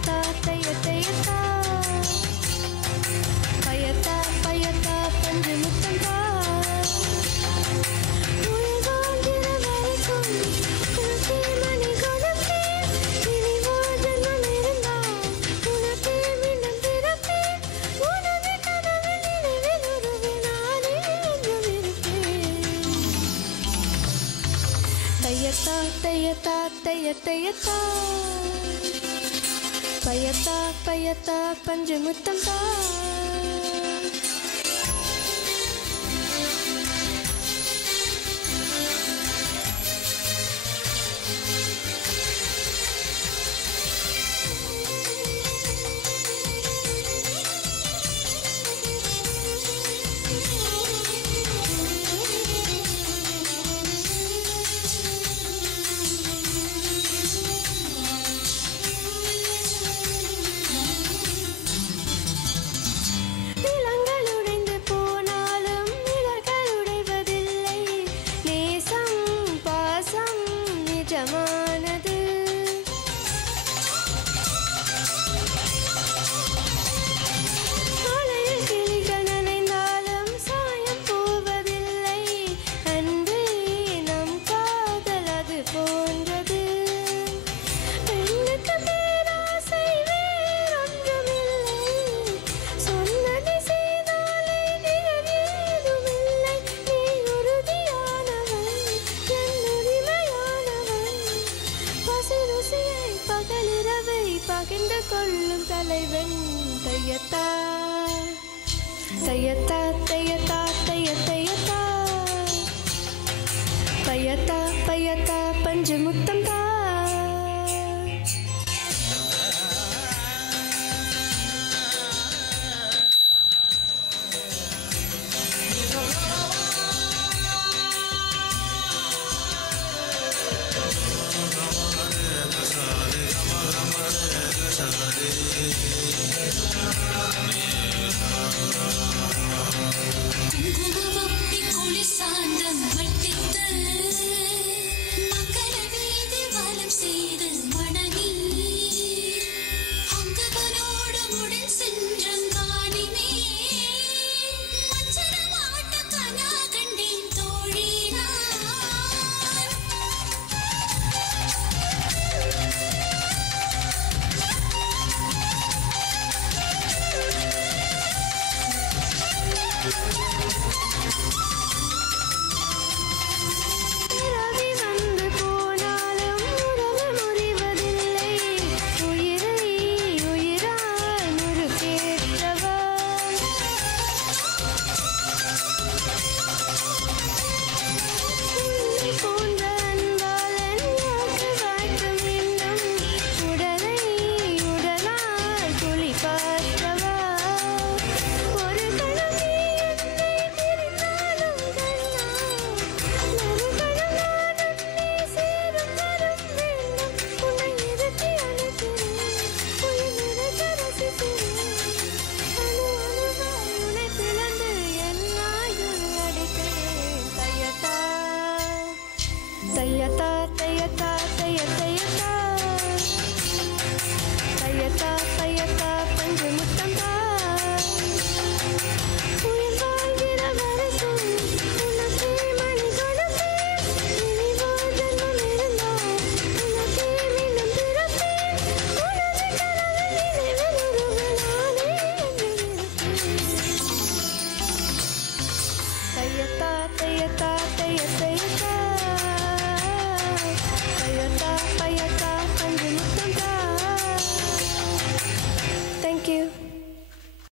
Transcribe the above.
தையத்தா தையத்தா பயத்தா பயத்தா பஞ்சு முத்தந்தா உயிர்வாழ்கிற வரைக்கும் உனக்கே மணி கொடுப்பேன் இனி வாழ்ஜன்மம் இருந்தால் உனக்கே மீண்டும் பிறப்பேன் உனது கனவில் நினைவில் உருவி நானே என்றும் இருப்பேன் தையத்தா தையத்தா தையத்தையத்தா பயத்தா பயத்தா பஞ்சு முத்தந்தா பகிர்ந்து கொள்ளும் தலைவன் தையத்தா தையத்தா தையத்தா தையத்தையத்தா பயத்தா பயத்தா பஞ்சு முத்தந்தா குங்குமப்பி குளி சாந்தம் வட்டித்து மக்கள வீதி வலம் செய்து மணனி அங்கவனோடு முடன் சென்றங்கானிமே மச்சரமாட்ட கனா கண்டேன் தோழினா ரவி வந்து போனாலும் உறவு முறிவதில்லை உயிரை உயிரால் முறுக்கேற்றவா உன்னை போன்ற அன்பாளன் யாருக்கு வாய்க்கும் இன்னும் உடலை உடலால் குளிப்பாற்றவா ஒரு கணம் நீ என்னை பிரிந்தாலும் கண்ணா மறுகணம் நான் உன்னை சேரும் வரம் வேண்டும் உன்னை இருத்தி அழைக்கிறேன் உயிர் நிறைக்க ரசிக்கிறேன் அணு அணுவாய் உன்னை பிளந்து என் ஆயுள் அடிக்கிறேன் தையத்தா தையத்தா